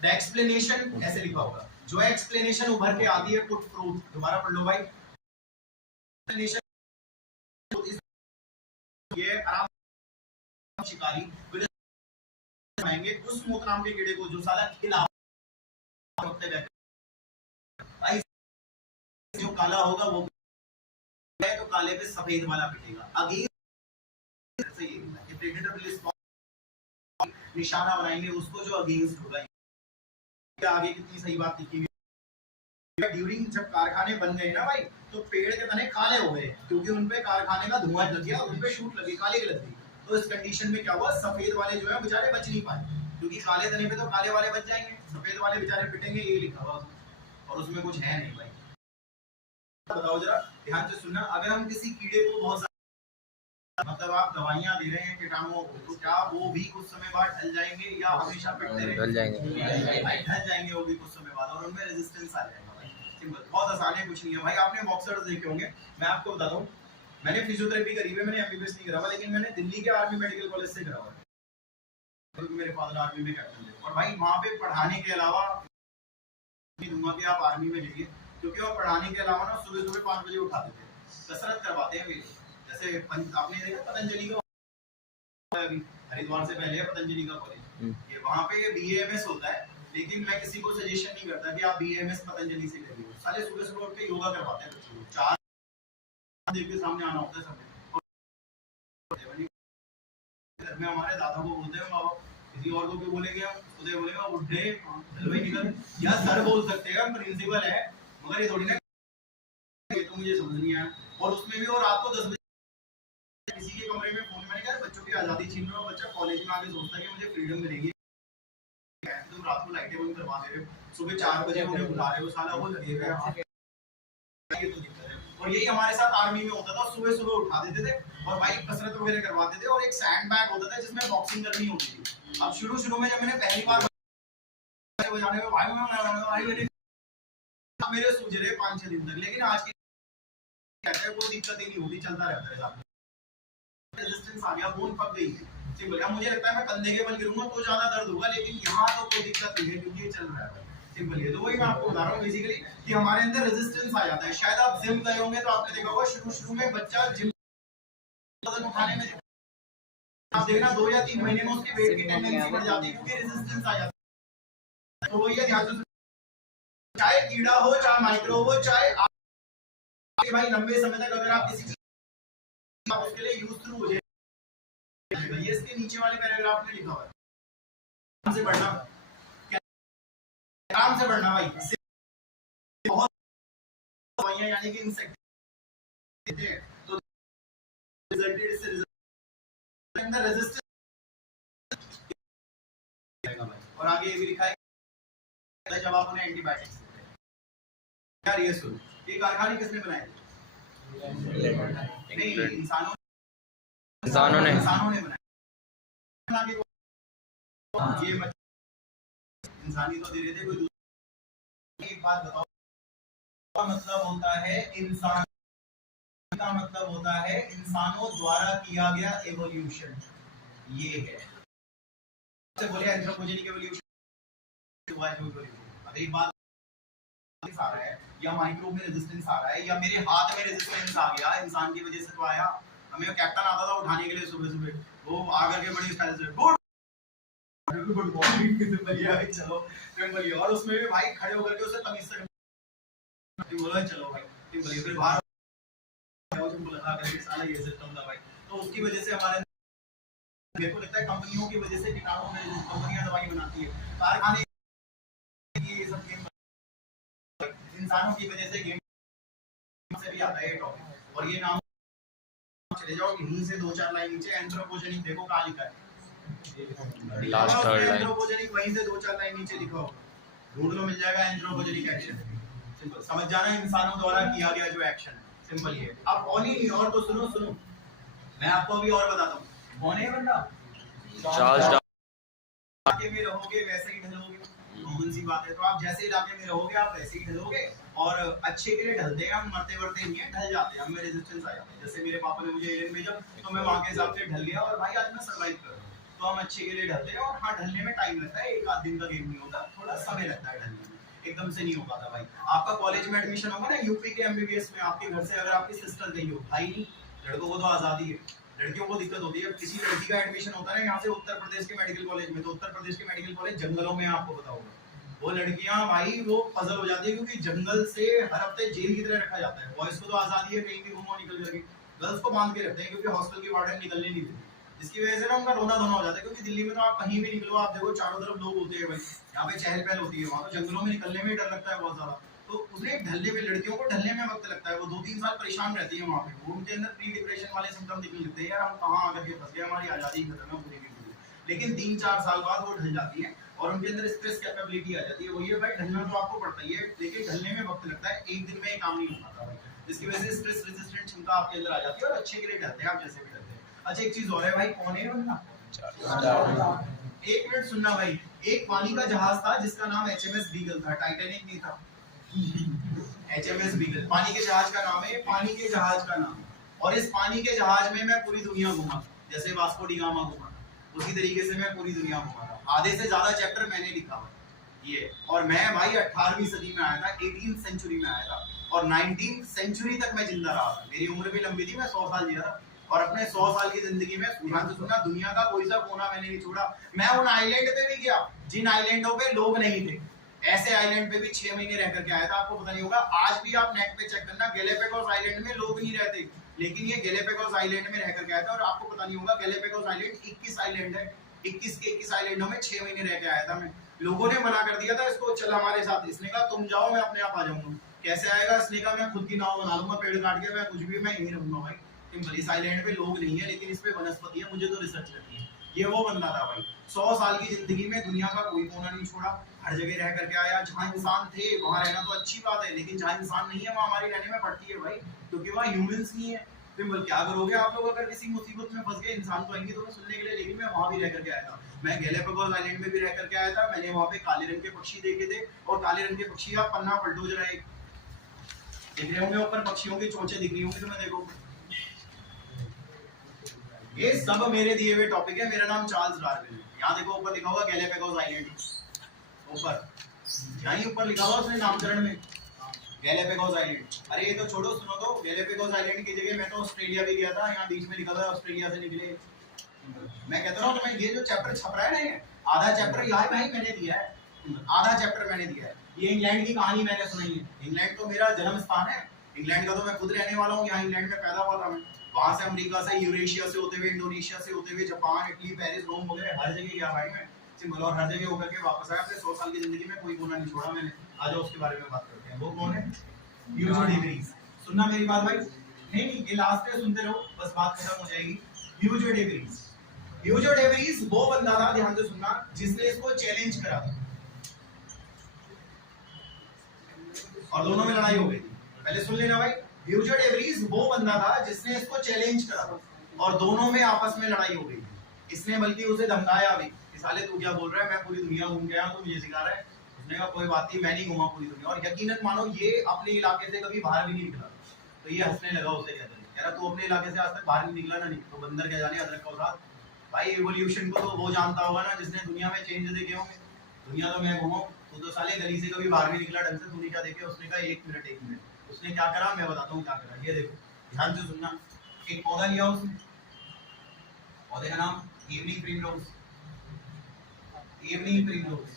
द एक्सप्लेनेशन ऐसे लिखा होगा, जो एक्सप्लेनेशन उभर के आती है पुट फ्रूट, दोबारा पढ़ लो भाई। एक्सप्लेनेशन ये आराम शिकारी आएंगे उस मूत नाम के कीड़े को जो साला खिलाफ भाई, जो काला होगा वो है, तो काले पे सफेद वाला पिटेगा। अगेंस्ट ऐसे ही कि प्रेडेटर विल स्पॉट, निशाना बनाएंगे उसको जो अगेंस्ट होगा। आगे कितनी सही बात लिखी हुई है। ड्यूरिंग जब कारखाने बन गए ना भाई, तो पेड़ के तने काले हो गए क्योंकि उनपे कारखाने का धुआं लग गया, उनपे शूट लगी, काले लग गई। तो इस कंडीशन में क्या हुआ, सफेद वाले जो है बेचारे बच नहीं पाए, क्योंकि काले तने पे तो काले वाले बच जाएंगे, सफेद वाले बेचारे पिटेंगे। ये लिखा हुआ और उसमें कुछ है नहीं भाई। बताओ जरा ध्यान से सुनना, अगर हम किसी कीड़े को बहुत मतलब आप दवाइयां दे रहे हैं कीटाणुओं को, तो क्या वो भी कुछ समय बाद ढल जाएंगे या हमेशा पिटते रहेंगे? ढल जाएंगे, ढल जाएंगे वो भी कुछ समय बाद, और उनमें रेजिस्टेंस आ जाएगा भाई। सिंपल, बहुत आसान है, कुछ नहीं है भाई। आपने बॉक्सर्स देखे होंगे, मैं आपको बताता हूँ, मैंने फिजियोथेरेपी करी है, मैंने एमबीबीएस नहीं करा हुआ, लेकिन मैंने दिल्ली के आर्मी मेडिकल कॉलेज से करा हुआ है, क्योंकि मेरे फादर आर्मी में कैप्टन थे। और भाई वहाँ पे पढ़ाने के अलावा दूंगा कि आप आर्मी में जाइए, क्योंकि वो पढ़ाने के अलावा ना सुबह सुबह 5 बजे उठाते थे, कसरत करवाते हैं मेरे। जैसे आपने देखा पतंजलि का अभी हरिद्वार से पहले पतंजलि का कॉलेज, ये वहाँ पे बीएएमएस होता है, लेकिन मैं किसी को सजेशन नहीं करता कि आप बीएएमएस पतंजलि से करिए। साले सुबह सुबह उठ के योगा करवाते हैं बच्चों को, 4 देव के सामने आना होता है सबको। घर में हमारे दादा को बोलते हैं बाबा, किसी और को क्यों बोलेंगे हम? उदय बोलेगा उठे भाई निकल, या सर बोल सकते हैं, प्रिंसिपल है, मगर ये थोड़ी ना, ये तो मुझे समझ नहीं आया। और उसमें भी और रात को 10 बजे किसी के कमरे में फोन, मैंने कहा बच्चों की आजादी छीन रहे हो, बच्चा कॉलेज में आके सोचता है कि मुझे फ्रीडम मिलेगी, तुम रात को लाइटें बंद करवा दे रहे हो, सुबह 4 बजे उन्हें बुला रहे हो, साला वो लगेगा। ये तो दिक्कत है। और यही हमारे साथ आर्मी में होता था, सुबह सुबह उठा देते थे और भाई कसरत वगैरह करवाते थे, और एक सैंड बैग होता था जिसमें बॉक्सिंग करनी होती थी। अब शुरू में जब मैंने पहली बार बजाने में भाई मेरे सूझ रहे 5-6 दिन तक, लेकिन आज की कोई दिक्कत ही नहीं होती, चलता रहता है साथ। रेजिस्टेंस आ गया, बोन पक गई है, सिंपल। अब मुझे लगता है मैं कंधे के बल गिरूंगा तो ज्यादा दर्द होगा, लेकिन यहाँ तो कोई दिक्कत नहीं है क्योंकि ये चल रहा है सिंपल। ये तो वही मैं आपको बता रहा हूँ बेसिकली कि हमारे अंदर रेजिस्टेंस आ जाता है। शायद आप जिम गए होंगे तो आपने देखा होगा शुरू में बच्चा जिम वजन उठाने में आप देखना 2 या 3 महीने में उसकी वेट की टेंडेंसी बढ़ जाती है क्योंकि रेजिस्टेंस आ जाता है। तो वही है, ध्यान से, चाहे कीड़ा हो चाहे माइक्रो हो, चाहे भाई लंबे समय तक अगर आप किसी चीज आप उसके लिए यूज थ्रू हो जाए। ये इसके नीचे वाले पैराग्राफ में लिखा हुआ है, आराम से पढ़ना, आराम से पढ़ना भाई। बहुत दवाइयां यानी कि इंसेक्ट देते हैं, तो रिजल्टेड से रिजल्ट अंदर रेजिस्टेंस। और आगे ये भी लिखा है जब आप उन्हें एंटीबायोटिक्स देते हैं। यार ये सुन, ये कारखाने किसने बनाए थे? नहीं, इंसानों ने बनाया। ये इंसानी तो दे रहे थे, कोई एक बात बताओ, मतलब होता है इंसान का मतलब होता है इंसानों द्वारा किया गया एवोल्यूशन। ये है बोले एंथ्रोपोजेनिक एवोल्यूशन हुआ है जो एवोल्यूशन। अब एक बात आ रहा है या माइक्रोब में रेजिस्टेंस आ रहा है या मेरे हाथ में रेजिस्टेंस आ गया इंसान की वजह से तो आया। हमें कैप्टन आता था उठाने के लिए सुबह सुबह, वो आकर के बड़ी स्टाइल से गुड मॉर्निंग सिंपल भाई चलो सिंपल, और उसमें भी भाई खड़े होकर के उसे तमीज से बोला चलो भाई सिंपल, फिर बाहर लगा करके साला ये सिस्टम था भाई। तो उसकी वजह से हमारे मेरे को लगता है कंपनियों की वजह से कीटाणु में कंपनियां दवाई बनाती है, कारखाने ये सब गेम, इंसानों की वजह से गेम से भी आता है ये टॉपिक। और ये नाम चले जाओ यहीं से 2-4 लाइन नीचे एंथ्रोपोजेनिक देखो कहां लिखा है, लास्ट थर्ड लाइन एंथ्रोपोजेनिक वहीं से 2-4 लाइन नीचे लिखा हो, ढूंढ लो मिल जाएगा एंथ्रोपोजेनिक एक्शन। सिंपल समझ जाना इंसानों द्वारा किया गया जो एक्शन है, सिंपल ये। अब कौन ही नहीं, और तो सुनो मैं आपको अभी और बताता हूँ कौन है बंदा। चार्ल्स इलाके में रहोगे वैसे ही ढलोगे, कॉमन सी बात है। तो आप जैसे इलाके में रहोगे आप वैसे ही ढलोगे, और अच्छे के लिए ढलते हैं हम, मरते वरते नहीं है, ढल जाते हैं हम में रेजिस्टेंस आ जाता है। जैसे मेरे पापा ने मुझे एलियन भेजा तो मैं वहां के हिसाब से ढल गया और भाई आज मैं सर्वाइव कर रहा हूं। तो हम अच्छे के लिए ढलते हैं, और हाँ ढलने में टाइम लगता है, एक आध दिन का गेम नहीं होता, थोड़ा समय लगता है ढलने में, एकदम से नहीं हो पाता भाई। आपका कॉलेज में एडमिशन होगा ना यूपी के एमबीबीएस में, आपके घर से अगर आपकी सिस्टर गई हो, भाई लड़कों को तो आजादी है, लड़कियों को दिक्कत होती है। किसी लड़की का एडमिशन होता है ना यहाँ से उत्तर प्रदेश के मेडिकल कॉलेज में, तो उत्तर प्रदेश के मेडिकल कॉलेज जंगलों में, आपको पता होगा वो लड़कियां भाई वो पजल हो जाती है, क्योंकि जंगल से हर हफ्ते जेल की तरह रखा जाता है। बॉयज को तो आजादी है कहीं भी घूमो निकल करके, गर्ल्स को बांध के रखते हैं क्योंकि हॉस्टल की वार्डन निकलने नहीं देती, जिसकी वजह से ना उनका रोना धोना हो जाता है। क्योंकि दिल्ली में तो आप कहीं भी निकलो, आप देखो चारों तरफ लोग होते हैं भाई, यहाँ पे चहल पहल होती है, वहाँ तो जंगलों में निकलने में डर लगता है बहुत ज्यादा। तो उन्हें ढलने में, लड़कियों को ढलने में वक्त लगता है, वो 2-3 साल परेशान रहती है वहाँ पे, वो उनके अंदर प्री डिप्रेशन वाले सिम्टम दिखने लगते हैं, यार हम कहाँ आकर के फंस गए, हमारी आजादी खत्म है पूरी की पूरी। लेकिन 3-4 साल बाद वो ढल जाती है और उनके अंदर स्ट्रेस कैपेबिलिटी आ जाती है। वही है भाई, ढलना तो आपको पड़ता ही है, लेकिन ढलने में वक्त लगता है, एक दिन में ये काम नहीं हो पाता भाई, जिसकी वजह से स्ट्रेस रेजिस्टेंट क्षमता आपके अंदर आ जाती है और अच्छे के लिए ढलते हैं आप जैसे भी ढलते हैं। अच्छा एक चीज और है भाई, कौन है बंदा? एक मिनट सुनना भाई, एक पानी का जहाज था जिसका नाम एचएमएस बीगल था, टाइटैनिक नहीं था। एचएमएस बीगल पानी के जहाज का नाम है, पानी के जहाज का नाम। और इस पानी के जहाज में मैं पूरी दुनिया घूमा, जैसे वास्को डी गामा घूमा, उसी तरीके से मैं पूरी दुनिया घूमा था। आधे से ज्यादा चैप्टर मैंने लिखा हुआ ये, और मैं भाई 18वीं सदी में आया था, 18th सेंचुरी में आया था, और 19th सेंचुरी तक मैं जिंदा रहा था। मेरी उम्र भी लंबी थी, मैं 100 साल जिया था, और अपने 100 साल की जिंदगी में ध्यान से सुनना, दुनिया का कोई सा कोना मैंने नहीं छोड़ा। मैं उन आइलैंड पे भी गया जिन आइलैंडों पे लोग नहीं थे, ऐसे आइलैंड पे भी 6 महीने रह करके आया था। आपको पता नहीं होगा, आज भी आप नेट पे चेक करना, गैलापागोस आइलैंड में लोग नहीं रहते, लेकिन ये गैलापागोस आइलैंड में रह करके आया था। और आपको पता नहीं होगा, गैलापागोस आइलैंड 21 आइलैंड है, 21 के 21 आइलैंडों में 6 महीने रह के आया था मैं। लोगों ने मना कर दिया था इसको, चल हमारे साथ, इसने कहा तुम जाओ मैं अपने आप आ जाऊंगा। कैसे आएगा? इसने कहा मैं खुद की नाव बना लूंगा, पेड़ काट के, मैं कुछ भी, मैं यहीं रहूंगा भाई। इस आइलैंड पे लोग नहीं है, लेकिन इस पे वनस्पति है, मुझे तो रिसर्च करनी है। ये वो बंदा था भाई, 100 साल की जिंदगी में दुनिया का कोई कोना नहीं छोड़ा, हर जगह रह करके आया। जहाँ इंसान थे वहां रहना तो अच्छी बात है, लेकिन जहाँ इंसान नहीं है वहां हमारी रहने में पड़ती है भाई, क्योंकि वहाँ ह्यूमंस नहीं है। सिंपल, क्या करोगे आप लोग अगर किसी मुसीबत में फंस गए? इंसान तो आएंगे तुम्हें सुनने के लिए, लेकिन मैं वहां भी रह करके आया था। मैं गैलापागोस आइलैंड में भी रह करके आया था, मैंने वहां पे काले रंग के पक्षी देखे थे, और काले रंग के पक्षी, आप पन्ना पलटो जरा, एक दिख रहे होंगे ऊपर, पक्षियों की चोंचें दिख रही होंगी तुम्हें, देखो। ये सब मेरे दिए हुए टॉपिक है, मेरा नाम चार्ल्स डार्विन है। यहाँ देखो ऊपर लिखा हुआ गैलापागोस आइलैंड, ऊपर यहीं ऊपर लिखा हुआ उसने नामकरण में, गैलापागोस आइलैंड। अरे ये तो छोड़ो, सुनो तो, गैलापागोस आइलैंड की जगह मैं तो ऑस्ट्रेलिया भी गया था, यहाँ बीच में लिखा हुआ है ऑस्ट्रेलिया से निकले। मैं कहता हूँ तुम्हें, ये जो चैप्टर छप रहा है ना, आधा चैप्टर यहाँ भाई मैंने दिया है, आधा चैप्टर मैंने दिया है। ये इंग्लैंड की कहानी मैंने सुनाई है, इंग्लैंड तो मेरा जन्म स्थान है, इंग्लैंड का तो मैं खुद रहने वाला हूँ, यहाँ इंग्लैंड में पैदा हुआ था मैं। वहां से अमेरिका से, यूरेशिया से होते हुए, इंडोनेशिया से होते हुए, जापान, इटली, पेरिस, रोम वगैरह हर जगह गया भाई मैं, सिंपल। और हर जगह होकर के वापस आया, अपने 100 साल की जिंदगी में कोई कोना नहीं छोड़ा मैंने। आज उसके बारे में बात करते हैं। वो कौन है? ह्यूगो डे व्रीज। सुनना मेरी बात भाई, नहीं ये लास्ट है, सुनते रहो, बस बात खत्म हो जाएगी। ह्यूगो डे व्रीज, ह्यूगो डे व्रीज वो बंदा था, ध्यान से सुनना, जिसने इसको चैलेंज करा था, और दोनों में लड़ाई हो गई थी। पहले सुन लेना भाई, ह्यूगो डे व्रीज वो बंदा था जिसने इसको चैलेंज करा था, और दोनों में आपस में लड़ाई हो गई थी। इसने बल्कि उसे धमकाया भी, साले तू क्या बोल रहा है, मैं पूरी दुनिया घूम के आया हूं, तू मुझे सिखा रहा है। उसने कहा कोई बात नहीं, मैं नहीं घूमा पूरी दुनिया। और यकीनन मानो ये अपने इलाके से कभी बाहर भी नहीं निकला, तो ये हंसने लगा उसे, कहते कह रहा तू अपने इलाके से आज तक बाहर नहीं निकला ना, नहीं तो बंदर क्या जाने अदरक का औलाद। भाई एवोल्यूशन को तो वो जानता होगा ना जिसने दुनिया में चेंज देखे होंगे। दुनिया तो मैं घूमा, तो साले गली से कभी बाहर नहीं निकला ढंग से। तूने क्या देखे? उसने कहा 1 मिनट 1 मिनट। उसने क्या करा मैं बताता हूँ क्या करा। ये देखो ध्यान से सुनना। एक पौधा लिया उसने, पौधे का नाम इवनिंग प्रिमरोज। इवनिंग प्रिमरोज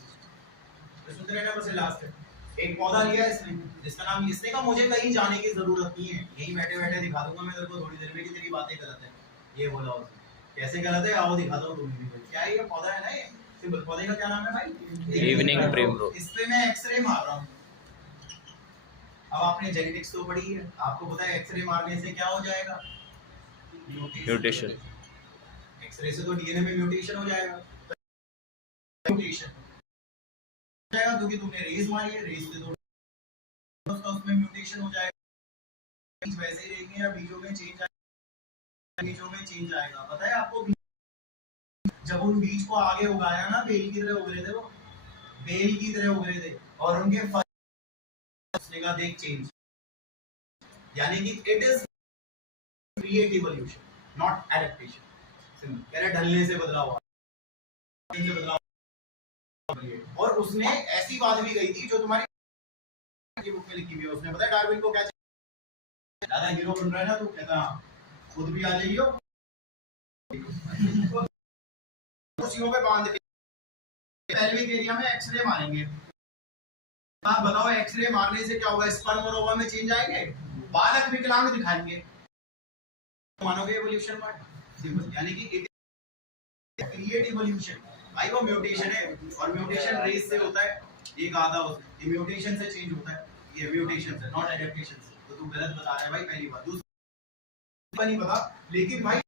तो सुनते रहना बस लास्ट तक। एक पौधा लिया इसने जिसका नाम, इसने कहा मुझे कहीं जाने की जरूरत नहीं है, यही बैठे बैठे दिखा दूंगा मैं तेरे को थोड़ी देर में कि तेरी बातें गलत है। ये बोला उसने। कैसे गलत है आओ दिखाता हूँ तुम्हें भी। क्या है ये पौधा है ना, ये सिंपल पौधे का क्या नाम है भाई? Evening primrose. इस पे मैं एक्सरे मार रहा हूँ। अब आपने जेनेटिक्स तो पढ़ी है, आपको पता है एक्सरे मारने से क्या हो जाएगा? म्यूटेशन। एक्सरे से तो डीएनए में म्यूटेशन हो जाएगा। म्यूटेशन हो जाएगा क्योंकि तुमने रेज मारी है, रेज से तो उसमें म्यूटेशन हो जाएगा। बीज वैसे ही रहेंगे या बीजों में चेंज आएगा? बीजों में चेंज आएगा। पता है आपको जब उन बीज को आगे उगाया ना, बेल की तरह उग रहे थे, वो बेल की तरह उग रहे थे और उनके फल का देख चेंज। यानी कि it is create evolution not adaptation. Simple कह रहे ढलने से बदलाव हुआ, से बदलाव। और उसने ऐसी बात भी कही थी जो तुम्हारी बुक में लिखी हुई है। उसने बताया डार्विन को क्या चाहिए, दादा हीरो बन रहा है ना तू, कहता खुद भी आ जाइयो कुर्सियों पे बांध के पेल्विक एरिया में एक्सरे मारेंगे। आप बताओ एक्सरे मारने से क्या होगा? स्पर्म और ओवा में चेंज आएंगे, बालक विकलांग दिखाएंगे। मानोगे इवोल्यूशन पार्ट? सिंपल यानी कि इट क्रिएट इवोल्यूशन। भाई वो म्यूटेशन है और म्यूटेशन रेस से होता है। ये कहा था उसने, ये म्यूटेशन से चेंज होता है, ये म्यूटेशन से नॉट एडेप्टेशन से। तो तू गलत बता रहा है भाई पहली बात। दूसरी नहीं पता, लेकिन भाई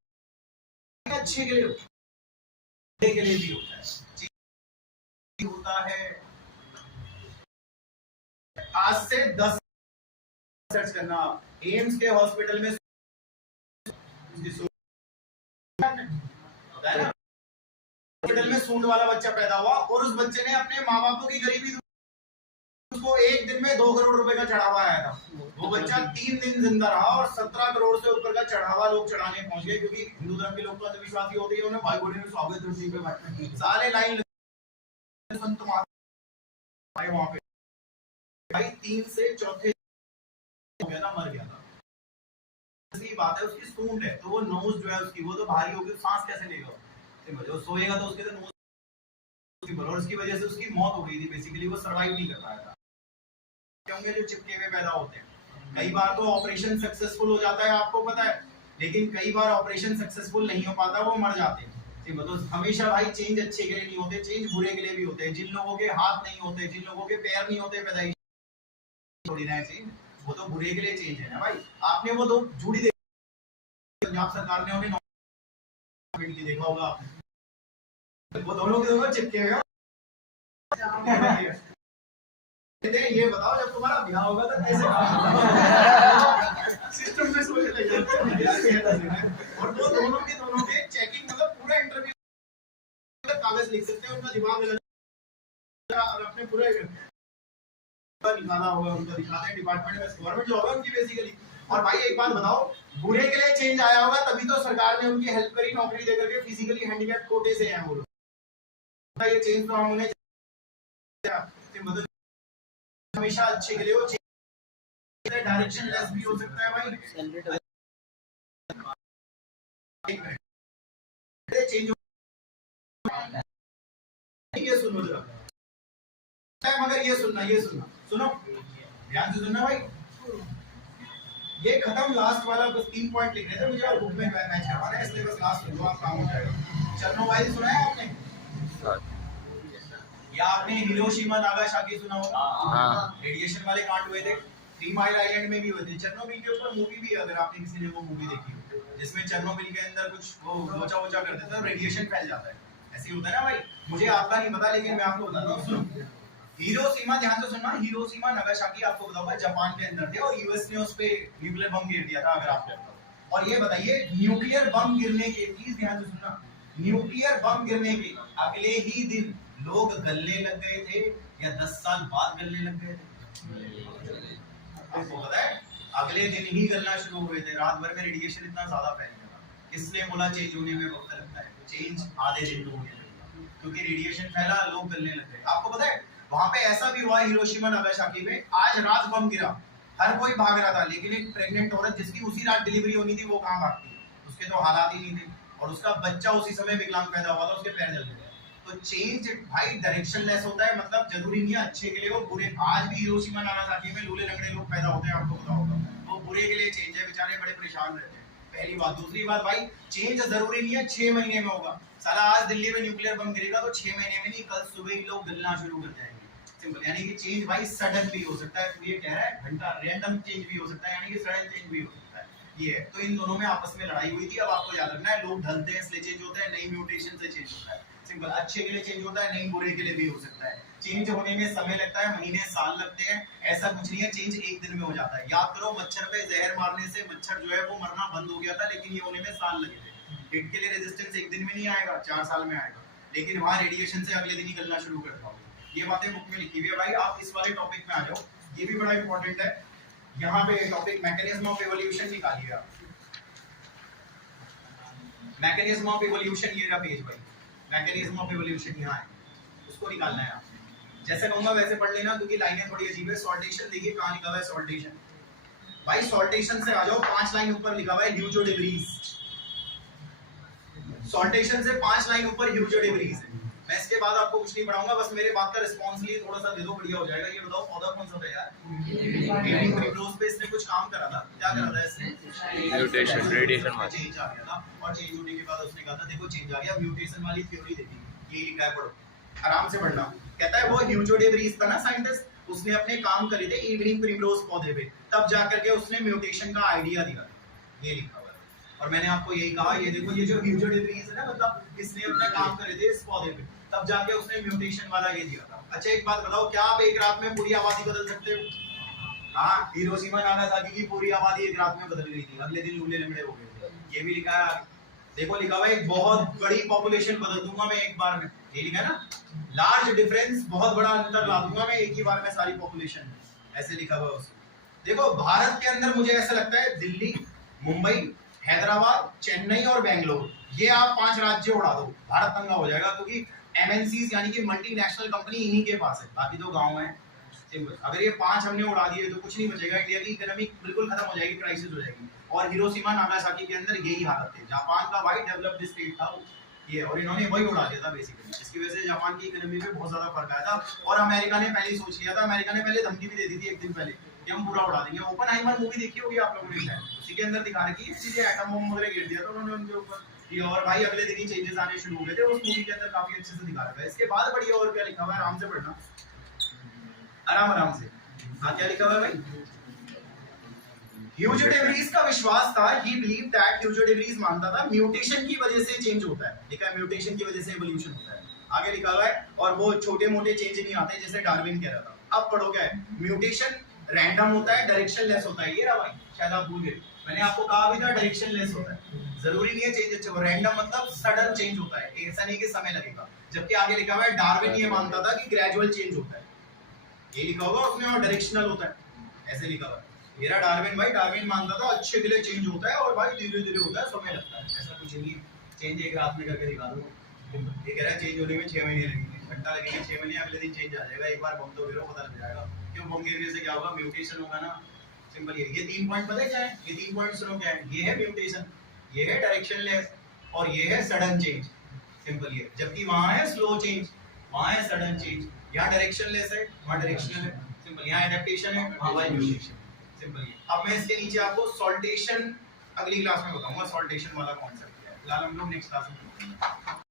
अच्छे के लिए भी होता है, होता है। आज से 10 सर्च करना एम्स के हॉस्पिटल में हॉस्पिटल में सूंड वाला बच्चा पैदा हुआ और उस बच्चे ने अपने माँ बापों की गरीबी, उसको एक दिन में 2 करोड़ रुपए का चढ़ावा आया था। वो बच्चा 3 दिन जिंदा रहा और 17 करोड़ से ऊपर का चढ़ावा लोग चढ़ाने पहुंच गए क्योंकि हिंदू धर्म के लोग तो अंधविश्वासी हो गए। उन्हें भाई बहनों में स्वागत धरती पे बैठे सारे लाइन संत भाई वहां पे भाई 3 से चौथे हो गया था, मर गया था। ऐसी बात है, उसकी सूंड है तो वो नोज जो है उसकी वो तो भारी होगी, सांस कैसे लेगा? जो सोएगा तो उसके तो नोज, और उसकी वजह से उसकी मौत हो गई थी। बेसिकली वो सर्वाइव नहीं कर पाया था। होंगे जो चिपके हुए पैदा होते हैं। कई बार तो ऑपरेशन सक्सेसफुल हो जाता है, आपको पता है, लेकिन कई बार ऑपरेशन सक्सेसफुल नहीं हो पाता, वो मर जाते हैं। तो हमेशा भाई चेंज अच्छे के लिए नहीं होते, चेंज बुरे के लिए भी होते हैं। जिन लोगों के हाथ नहीं होते, जिन लोगों के पैर नहीं होते पैदाइश थोड़ी ना चेंज, वो तो बुरे के लिए चेंज है ना भाई। आपने वो दो झूठी देखी पंजाब सरकार ने उन्हें देखा होगा आपने, वो दोनों के दोनों चिपके हुए। ये बताओ जब तुम्हारा ब्याह होगा तो कैसे सिस्टम में सोच लग और वो दोनों के चेकिंग मतलब पूरा इंटरव्यू कागज लिख सकते हैं, उनका दिमाग और अपने पूरे निकाला होगा, उनका दिखाते हैं डिपार्टमेंट में, गवर्नमेंट जॉब है उनकी बेसिकली। और भाई एक बात बताओ, बुरे के लिए चेंज आया होगा तभी तो सरकार ने उनकी हेल्प करी, नौकरी देकर के। फिजिकली हैंडीकैप कोटे से हैं वो लोग, ये चेंज तो हम उन्हें हमेशा अच्छे के लिए वो डायरेक्शन लेस भी हो सकता है भाई। चेंज ये सुनो जरा, मगर ये सुनना सुनो ध्यान से सुनना भाई। ये खत्म लास्ट वाला, बस 3 पॉइंट लिख रहे थे मुझे और बुक में मैच करवाना है, इसलिए बस लास्ट सुन लो, आप काम हो जाएगा। चेरनोबिल सुना है आपने? या आपने हिरोशिमा नागासाकी सुना होगा? हाँ। रेडिएशन वाले कांड हुए थे, 3 माइल आइलैंड में भी हुए थे। चेरनोबिल के ऊपर मूवी भी है, अगर आपने किसी ने वो मूवी देखी हो, जिसमें चेरनोबिल के अंदर कुछ वो लोचा कर देता है, रेडिएशन फैल जाता है। ऐसे ही होता है ना भाई। मुझे आपका नहीं पता लेकिन मैं आपको बताता हूँ, सुनो। हिरोशिमा, ध्यान से सुनना, हिरोशिमा नागासाकी आपको बताऊंगा जापान के अंदर थे और यूएस ने उस पे न्यूक्लियर बम गिर दिया था, अगर आपको। और ये बताइए न्यूक्लियर बम गिरने के, प्लीज ध्यान से सुनना, न्यूक्लियर बम गिरने के अगले ही दिन लोग गलने लग गए थे या 10 साल बाद गलने लग गए थे? आपको पता है अगले दिन ही गलना शुरू हुए थे। रात भर में रेडिएशन इतना ज्यादा फैल गया था, इसलिए बोला चेंज होने में वक्त लगता है। चेंज आधे दिन में होने लगेगा, क्योंकि रेडिएशन फैला, लोग गलने लग गए। आपको पता है वहां पे ऐसा भी हुआ हिरोशिमा नागासाकी में, आज रात बम गिरा, हर कोई भाग रहा था, लेकिन एक प्रेग्नेंट औरत जिसकी उसी रात डिलीवरी होनी थी वो कहाँ भागती, उसके तो हालात ही नहीं थे, और उसका बच्चा उसी समय विकलांग पैदा हुआ था, उसके पैर जल गए। तो चेंज भाई डायरेक्शन लेस होता है, मतलब जरूरी नहीं है अच्छे के लिए और बुरे। आज भी हिरोशिमा नागासाकी में लूले लंगड़े लोग पैदा होते हैं, आपको पता होगा, वो बुरे के लिए चेंज है, बेचारे बड़े परेशान रहते हैं। पहली बात। दूसरी बात भाई, चेंज जरूरी नहीं है 6 महीने में होगा। साला आज दिल्ली में न्यूक्लियर बम गिरेगा तो 6 महीने में नहीं, कल सुबह ही लोग गलना शुरू कर जाएंगे। सिंपल, यानी कि चेंज भाई सडन भी हो सकता है, तो ये कह रहा है घंटा रैंडम चेंज भी हो सकता है, यानी कि सडन चेंज भी हो सकता है। ये है, तो इन दोनों में आपस में लड़ाई हुई थी। अब आपको याद रखना है, लोग ढलते हैं इसलिए चेंज होता है, नई म्यूटेशन से चेंज होता है। सिंपल, अच्छे के लिए चेंज होता है, नहीं बुरे के लिए भी हो सकता है। चेंज होने में समय लगता है, महीने साल लगते हैं, ऐसा कुछ नहीं है चेंज एक दिन में हो जाता है। याद करो, मच्छर पे जहर मारने से मच्छर जो है वो मरना बंद हो गया था, लेकिन ये होने में साल लगे थे। हिट के लिए रेजिस्टेंस एक दिन में नहीं आएगा, 4 साल में आएगा, लेकिन वहां रेडिएशन से अगले दिन ही गलना शुरू करता होगा। ये बातें बुक में लिखी हुई है भाई। आप इस वाले टॉपिक में आ जाओ, ये भी बड़ा इंपॉर्टेंट है। यहाँ पे टॉपिक मैकेनिज्म ऑफ इवोल्यूशन निकालिए आप। मैकेनिज्म ऑफ इवोल्यूशन, ये रहा पेज भाई, मैकेनिज्म ऑफ इवोल्यूशन यहाँ है, उसको निकालना है आप। जैसे कहूंगा वैसे पढ़ लेना, क्योंकि लाइनें थोड़ी अजीब है। सॉल्टेशन देखिए कहाँ लिखा हुआ है सॉल्टेशन। भाई सॉल्टेशन से आ जाओ, 5 लाइन ऊपर लिखा हुआ है ह्यूजो डिग्रीज। सॉल्टेशन से 5 लाइन ऊपर ह्यूजो डिग्रीज है। मैं इसके बाद आपको कुछ नहीं पढ़ाऊंगा, बस मेरे बात का रिस्पांस लिए थोड़ा सा दे दो, बढ़िया हो जाएगा। ये बताओ पौधा कौन सा था यार? प्रिमरोज पे इसने कुछ काम करा था, क्या करा था इसने? म्यूटेशन, रेडिएशन में चेंज आ गया था, और चेंज होने के बाद उसने कहा था देखो चेंज आ गया, म्यूटेशन वाली थ्योरी देखी। ये लिखा है, पढ़ो आराम से पढ़ना। कहता है वो ह्यूजो डे व्रीज था ना साइंटिस्ट, उसने अपने काम करे थे इवनिंग प्रिमरोज पौधे पे, तब जाकर के उसने म्यूटेशन का आइडिया दिया। ये लिखा हुआ है, और मैंने आपको यही कहा, ये देखो ये जो ह्यूजो डे व्रीज है ना, मतलब इसने अपना काम करे थे इस पौधे पे, तब जाके उसने म्यूटेशन वाला ये दिया था। अच्छा एक बात बताओ, क्या आप एक रात में पूरी आबादी बदल सकते हो? हाँ, हिरोशिमा नागासाकी की पूरी आबादी एक रात में बदल गई थी, अगले दिन लूले लंगड़े हो गए थे। ये भी लिखा है, देखो लिखा हुआ है एक बहुत बड़ी पॉपुलेशन बदल दूंगा मैं एक बार में। ये लिखा है ना, लार्ज डिफरेंस, बहुत बड़ा अंतर ला दूंगा मैं एक ही बार में सारी पॉपुलेशन में, ऐसे लिखा हुआ है उसमें। देखो भारत के अंदर मुझे ऐसा लगता है दिल्ली, मुंबई, हैदराबाद, चेन्नई और बेंगलोर, ये आप 5 राज्य उड़ा दो, भारत तंगा हो जाएगा, क्योंकि एमएनसीज यानी कि मल्टीनेशनल कंपनी इन्हीं के पास है, बाकी तो गांव है। अगर ये 5 हमने उड़ा दिए तो कुछ नहीं बचेगा, इंडिया की इकोनॉमी बिल्कुल खत्म हो जाएगी, क्राइसिस हो जाएगी। और हिरोशिमा नागासाकी के अंदर यही हालत थी। जापान का भाई डेवलप्ड स्टेट था वो, ये, और इन्होंने वही उड़ा दिया था बेसिकली। इसकी वजह से जापान की इकोनॉमी में बहुत ज्यादा फर्क आया था, और अमेरिका ने पहले ही सोच लिया था, अमेरिका ने पहले धमकी भी दे दी थी एक दिन पहले कि हम पूरा उड़ा देंगे। ओपनहाइमर मूवी देखी होगी आप लोगों ने, शायद उसी के अंदर दिखा रखी है, सीधे एटम बम वगैरह गिर दिया था उन्होंने उनके ऊपर। ये और भाई अगले दिन ही चेंजेस आने शुरू हो गए थे, उस मूवी के अंदर काफी अच्छे से दिखा रखा है। इसके बाद बढ़िया और क्या लिखा हुआ है, आराम से पढ़ना, आराम से। हाँ क्या लिखा हुआ है भाई? ह्यूजो डे व्रीज का विश्वास था, he believed that Hugo day Vries मानता था म्यूटेशन की वजह से चेंज होता है। लिखा है म्यूटेशन की वजह से इवोल्यूशन होता है, आगे लिखा हुआ है, और वो छोटे मोटे चेंज नहीं आते जैसे डार्विन कह रहा था। अब पढ़ो क्या है, म्यूटेशन रैंडम होता है, डायरेक्शन लेस होता है। ये रहा भाई, शायद आप भूल गए, मैंने आपको कहा भी था डायरेक्शन लेस होता है, जरूरी नहीं है चेंज अच्छा हो, रैंडम मतलब सडन चेंज होता है, ऐसा नहीं कि समय लगेगा। जबकि आगे लिखा हुआ है डार्विन ये मानता था कि ग्रेजुअल चेंज होता है, ये लिखा होगा उसमें, और डायरेक्शनल होता है, ऐसे लिखा हुआ है। मेरा डार्विन भाई, डार्विन मानता था अच्छे के लिए चेंज होता है, और भाई धीरे धीरे होता है, समय लगता है, ऐसा कुछ नहीं है चेंज एक रात में करके दिखा दूंगा। ये कह रहा है चेंज होने में 6 महीने लगेंगे, घंटा लगेंगे, 6 महीने, अगले दिन चेंज आ जाएगा। एक बार बम तो गिरो, पता लग जाएगा। क्यों बम गिरने से क्या होगा? म्यूटेशन होगा ना, सिंपल। ये 3 पॉइंट पता है क्या है? ये 3 पॉइंट सुनो क्या है? ये है म्यूटेशन, ये है डायरेक्शन लेस, और ये है सडन चेंज, सिंपल। ये जबकि वहां है स्लो चेंज, वहां है सडन चेंज, यहाँ डायरेक्शन लेस है, वहां डायरेक्शनल है, सिंपल। यहाँ एडेप्टेशन है, वहां है म्यूटेशन, सिंपल। अब मैं इसके नीचे आपको सॉल्टेशन अगली क्लास में बताऊंगा, सॉल्टेशन वाला कॉन्सेप्ट क्या है। फिलहाल हम लोग नेक्स्ट क्लास में